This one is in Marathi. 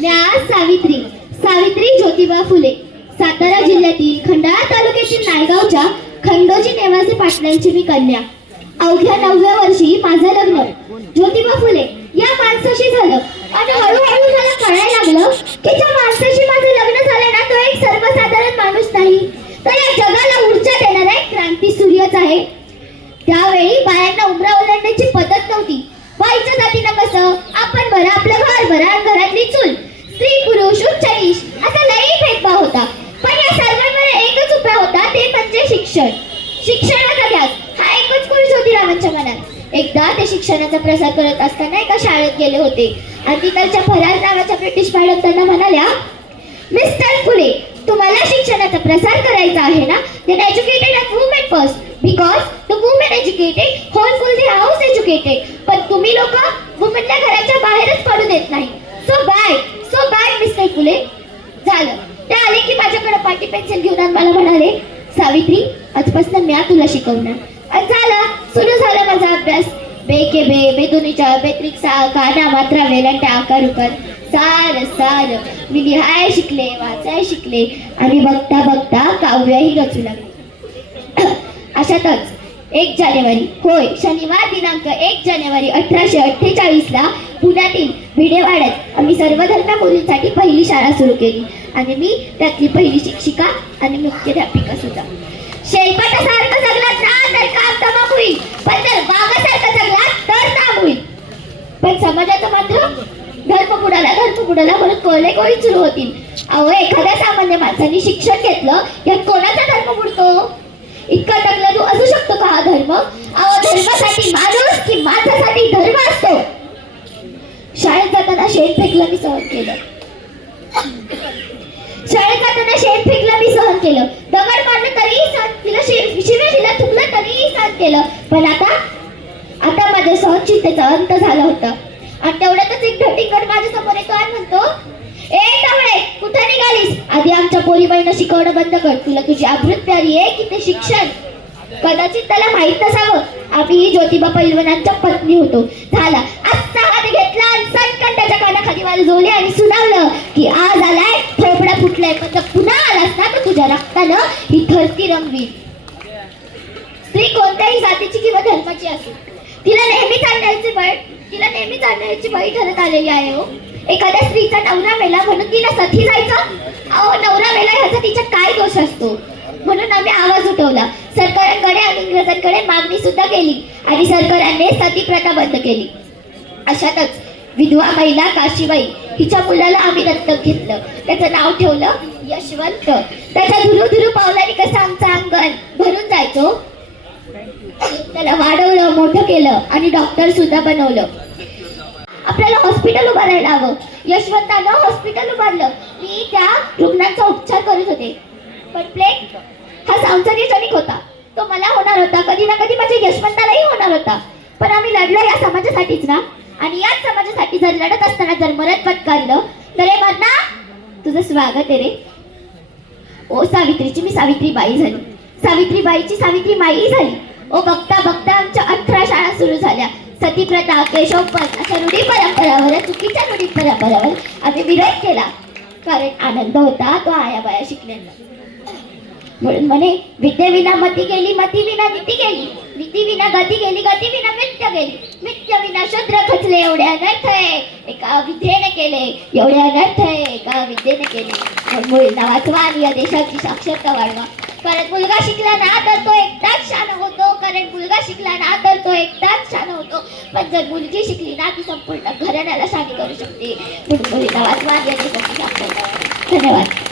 न्या सावित्री सावित्री ज्योतिबा फुले सातारा जिल्ह्यातील खंडाळा तालुक्यातील नायगावच्या खंडोजी नेवासे पाटलांची मी कन्या. अवघ्या 9व्या वर्षी माझं लग्न ज्योतिबा फुले या माणसाशी झालं आणि हळूहळू मला कळायला लागलं की ज्या माणसाशी माझं लग्न झालं ना तो एक सर्वसाधारण माणूस नाही, तर या जगाला ऊर्जा देणारा एक क्रांती सूर्यच आहे. त्यावेळी बायांना उमरा ओलांडण्याची पद्धत नव्हती. बाईच्या जातीनं कसं आपण बरं आपलं घर बरं आणि घरातली चूल, स्त्री पुरुष उच्च नीच असा लई भेदभाव होता. पण या सर्वांवर एकच उपाय होता, ते म्हणजे शिक्षण. शिक्षणाचा ध्यास हा एकच कोर्स होती रावांच्या मनात. एकदा ते शिक्षणाचा प्रसार करत असताना एका शाळेत गेले होते आणि तिथल्या फरार नावाच्या ब्रिटिश मॅडम त्यांना म्हणाल्या, मिस्टर फुले, तुम्हाला शिक्षणाचा प्रसार करायचा आहे ना, then educated and women first because the women educated whole full the house educated. पण तुम्ही लोक वुमनला घराच्या बाहेरच पडू देत नाही. सो बाय मिस्टर फुले. झालं ते आले की माझ्याकडे पाटी पेन्सिल घेऊन मला म्हणाले, सावित्री आजपासून मी तुला शिकवणार. झाला सुरू झाला माझा अभ्यास. बे के बे, बेदुनीच्या, बेत्रिक्सा, काना, मात्रा, वेलांट्या, आकार उकार सार मी लिहाय शिकले, वाचाय शिकले आणि बघता बघता काव्यही रचू लागले. अशातच 1 जानेवारी, होय शनिवार दिनांक 1 जानेवारी 1848 ला पुण्यातील भिडेवाड्यात आम्ही सर्वधर्म मुलींसाठी पहिली शाळा सुरू केली आणि मी त्यातली पहिली शिक्षिका आणि मुख्याध्यापिका सुद्धा. शेळपाटासारखं जगलात ना तर काम तमाम होईल, पण जर वाघासारखं जगलात तर नाम होईल. पण समाजाचं मात्र धर्म बुडाला म्हणून कोळी सुरू होतील. अहो एखाद्या सामान्य माणसाने शिक्षण घेतलं यात कोणाचा धर्म बुडतो? इतका टकला तू असू शकतो का हा धर्म? अहो धर्मासाठी माणूस की माणसासाठी धर्म असतो. शाळेत जाताना शेण फेकलं मी सहन केलं. दगड मारलं तरीही सहन केलं, शिव्या दिल्या थुकलं तरीही सहन केलं. पण आता माझ्या सहनशीलतेचा अंत झाला होता. आणि तेवढ्यातच एक ढटिंगड माझ्या समोर येतो आणि म्हणतो, ए टवळे कुठे निघालीस? आधी आमच्या पोरीबाईंना शिकवणं बंद कर. तुला तुझी अमृत प्यारी आहे की ते शिक्षण? कदाचित त्याला माहित नसावं आम्ही ज्योतिबा पैलवानांच्या पत्नी होतो. झाला असा हात घेतला आणि सटकन त्याच्या कानाखाली वाजवले आणि सुनावलं की आज आलाय थोपडा फुटलाय, पण जर पुन्हा आलास ना तर तुझ्या रक्तानं ही धरती रंगवी. स्त्री कोणत्याही जातीची किंवा धर्माची असो, तिला नेहमीच आणण्याची बळी ठरत आलेली आहे. हो एखाद्या स्त्रीचा नवरा मेला म्हणून तिला सती जायचं? अहो नवरा मेला ह्याचा तिच्यात काय दोष असतो? म्हणून आम्ही आवाज उठवला. सरकारांकडे आणि इंग्रजांकडे मागणी सुद्धा केली आणि सरकाराने सती प्रथा बंद केली. अशातच विधवा महिला काशीबाई हिच्या मुलाला आम्ही दत्तक घेतलं. त्याचं नाव ठेवलं यशवंत. त्याच्या धुरू पावलाने कसं आमचं अंगण भरून जायचो. त्याला वाढवलं, मोठं केलं आणि डॉक्टर सुद्धा बनवलं. आपल्याला हॉस्पिटल उभारायला हवं. यशवंतानं हॉस्पिटल उभारलं. मी त्या रुग्णांचा उपचार करत होते. पण प्लेग हा संसर्गजनिक होता. तो मला होणार होता, कधी ना कधी माझ्या यशवंतालाही होणार होता. पण आम्ही लढलो या समाजासाठीच ना. आणि याच समाजासाठी जर लढत असताना जर मरण पत्करलं तर हे मरणा तुझं स्वागत आहे रे. ओ सावित्रीची मी सावित्रीबाई झाली, सावित्रीबाईची सावित्री माई झाली. ओ बघता आमच्या 18 शाळा सुरू झाल्या. सतीप्रथा, केशवपंत अशा रूढी परंपरावर, चुकीच्या रूढी परंपरावर आम्ही विरोध केला. कारण आनंद होता तो आयाबाया शिकल्यानं. म्हणून म्हणे विद्येविना मती गेली, मती विना नीती गेली, नीती विना गती गेली, गती विना मित्य गेली, मित्य विना शूद्र खचले. एवढे अनर्थ आहे एका विद्येने केले, एवढे अनर्थ आहे एका विद्येने केले. मुलींना वाचवा आणि या देशाची साक्षरता वाढवा. कारण मुलगा शिकला ना तर तो एकटाच शान होतो. पण जर मुलगी शिकली ना ती संपूर्ण घराण्याला शानी करू शकते. म्हणून मुलींना वाचवा आणि या देशाची साक्षरता. धन्यवाद.